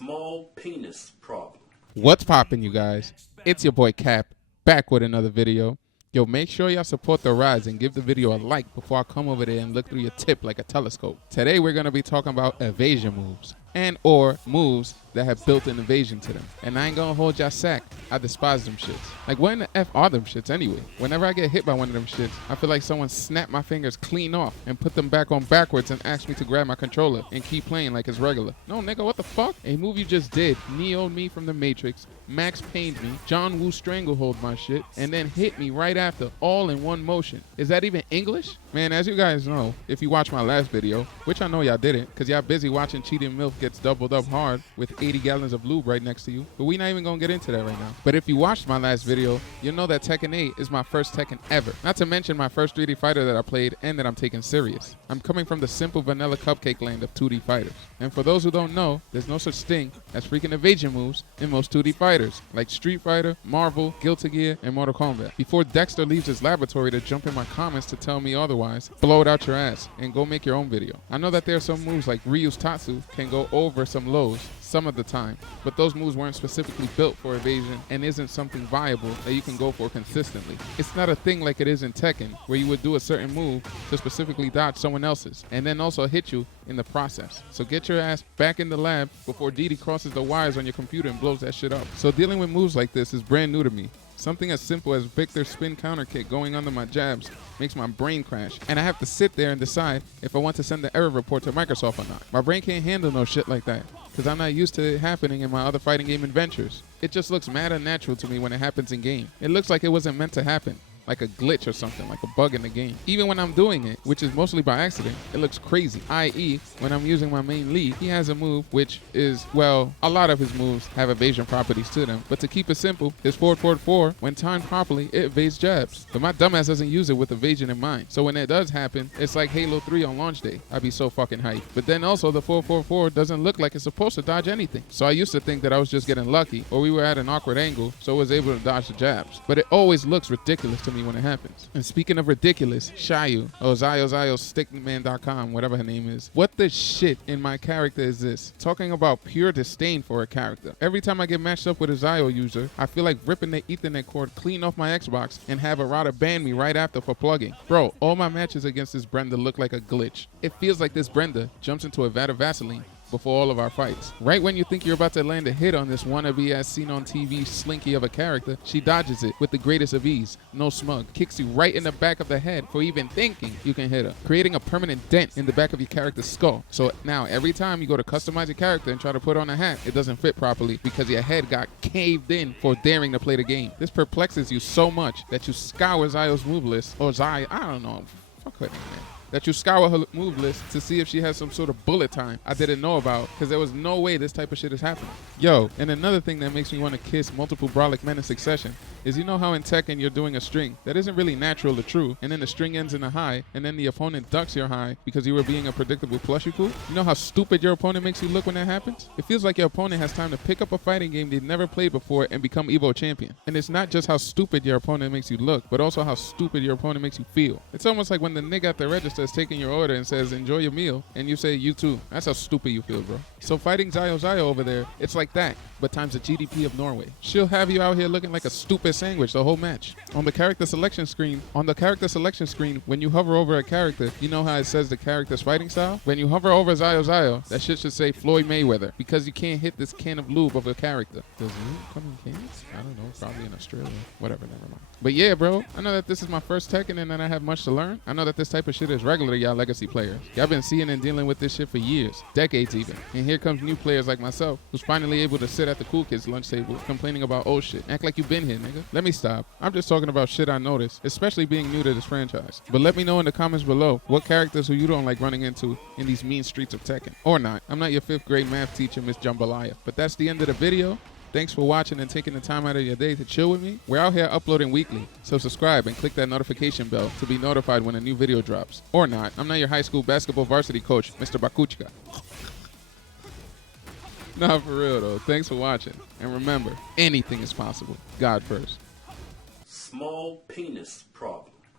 small penis problem. What's poppin', you guys? It's your boy Cap, back with another video. Yo, make sure y'all support the rise and give the video a like before I come over there and look through your tip like a telescope. Today we're gonna be talking about evasion moves and or moves that have built-in evasion to them. And I ain't gonna hold y'all sack. I despise them shits. Like, what in the F are them shits anyway? Whenever I get hit by one of them shits, I feel like someone snapped my fingers clean off and put them back on backwards and asked me to grab my controller and keep playing like it's regular. No, nigga, what the fuck? A move you just did Neo'd me from the Matrix, Max pained me, John Woo stranglehold my shit, and then hit me right after, all in one motion. Is that even English? Man, as you guys know, if you watched my last video, which I know y'all didn't, because y'all busy watching Cheating MILF gets doubled up hard with 80 gallons of lube right next to you, but we not even gonna get into that right now. But if you watched my last video, you'll know that Tekken 8 is my first Tekken ever. Not to mention my first 3D fighter that I played and that I'm taking serious. I'm coming from the simple vanilla cupcake land of 2D fighters. And for those who don't know, there's no such thing as freaking evasion moves in most 2D fighters, like Street Fighter, Marvel, Guilty Gear, and Mortal Kombat. Before Dexter leaves his laboratory to jump in my comments to tell me otherwise, blow it out your ass and go make your own video. I know that there are some moves like Ryu's Tatsu can go over some lows some of the time, but those moves weren't specifically built for evasion and isn't something viable that you can go for consistently. It's not a thing like it is in Tekken, where you would do a certain move to specifically dodge someone else's and then also hit you in the process. So get your ass back in the lab before Didi crosses the wires on your computer and blows that shit up. So dealing with moves like this is brand new to me. Something as simple as Victor's spin counter kick going under my jabs makes my brain crash, and I have to sit there and decide if I want to send the error report to Microsoft or not. My brain can't handle no shit like that, because I'm not used to it happening in my other fighting game adventures. It just looks mad unnatural to me when it happens in game. It looks like it wasn't meant to happen, like a glitch or something, like a bug in the game. Even when I'm doing it, which is mostly by accident, it looks crazy. I.e., when I'm using my main lead, he has a move which is, well, a lot of his moves have evasion properties to them. But to keep it simple, his forward forward 4, when timed properly, it evades jabs. But my dumbass doesn't use it with evasion in mind. So when it does happen, it's like Halo 3 on launch day. I'd be so fucking hyped. But then also the 444 doesn't look like it's supposed to dodge anything. So I used to think that I was just getting lucky, or we were at an awkward angle, so I was able to dodge the jabs. But it always looks ridiculous to me when it happens. And speaking of ridiculous, Shayu, or Stickman.com, whatever her name is. What the shit in my character is this? Talking about pure disdain for a character. Every time I get matched up with a Zio user, I feel like ripping the Ethernet cord clean off my Xbox and have a router ban me right after for plugging. Bro, all my matches against this Brenda look like a glitch. It feels like this Brenda jumps into a vat of Vaseline before all of our fights. Right when you think you're about to land a hit on this wannabe as seen on TV slinky of a character, she dodges it with the greatest of ease, no smug, kicks you right in the back of the head for even thinking you can hit her, creating a permanent dent in the back of your character's skull. So now every time you go to customize your character and try to put on a hat, it doesn't fit properly because your head got caved in for daring to play the game. This perplexes you so much that you scour Zio's move list, or I don't know, fuck her name, man. That you scour her move list to see if she has some sort of bullet time I didn't know about, because there was no way this type of shit is happening. Yo, and another thing that makes me want to kiss multiple brolic men in succession is, you know how in Tekken you're doing a string that isn't really natural or true, and then the string ends in a high, and then the opponent ducks your high because you were being a predictable plushy pool? You know how stupid your opponent makes you look when that happens? It feels like your opponent has time to pick up a fighting game they've never played before and become Evo champion. And it's not just how stupid your opponent makes you look, but also how stupid your opponent makes you feel. It's almost like when the nigga at the register is taking your order and says, enjoy your meal, and you say, you too. That's how stupid you feel, bro. So fighting Zio over there, it's like that, but times the GDP of Norway. She'll have you out here looking like a stupid sandwich the whole match. On the character selection screen, when you hover over a character, you know how it says the character's fighting style? When you hover over Zio, that shit should say Floyd Mayweather, because you can't hit this can of lube of a character. Does lube come in cans? I don't know, probably in Australia. Whatever, never mind. But yeah, bro, I know that this is my first Tekken and that I have much to learn. I know that this type of shit is regular to y'all legacy players. Y'all been seeing and dealing with this shit for years, decades even. And here comes new players like myself, who's finally able to sit at the cool kids lunch table complaining about old shit. Act like you been here, nigga. Let me stop. I'm just talking about shit I noticed, especially being new to this franchise. But let me know in the comments below what characters who you don't like running into in these mean streets of Tekken. Or not. I'm not your 5th grade math teacher, Miss Jambalaya. But that's the end of the video. Thanks for watching and taking the time out of your day to chill with me. We're out here uploading weekly, so subscribe and click that notification bell to be notified when a new video drops. Or not. I'm not your high school basketball varsity coach, Mr. Bakuchika. Nah, for real though. Thanks for watching. And remember, anything is possible. God first. Small penis problem.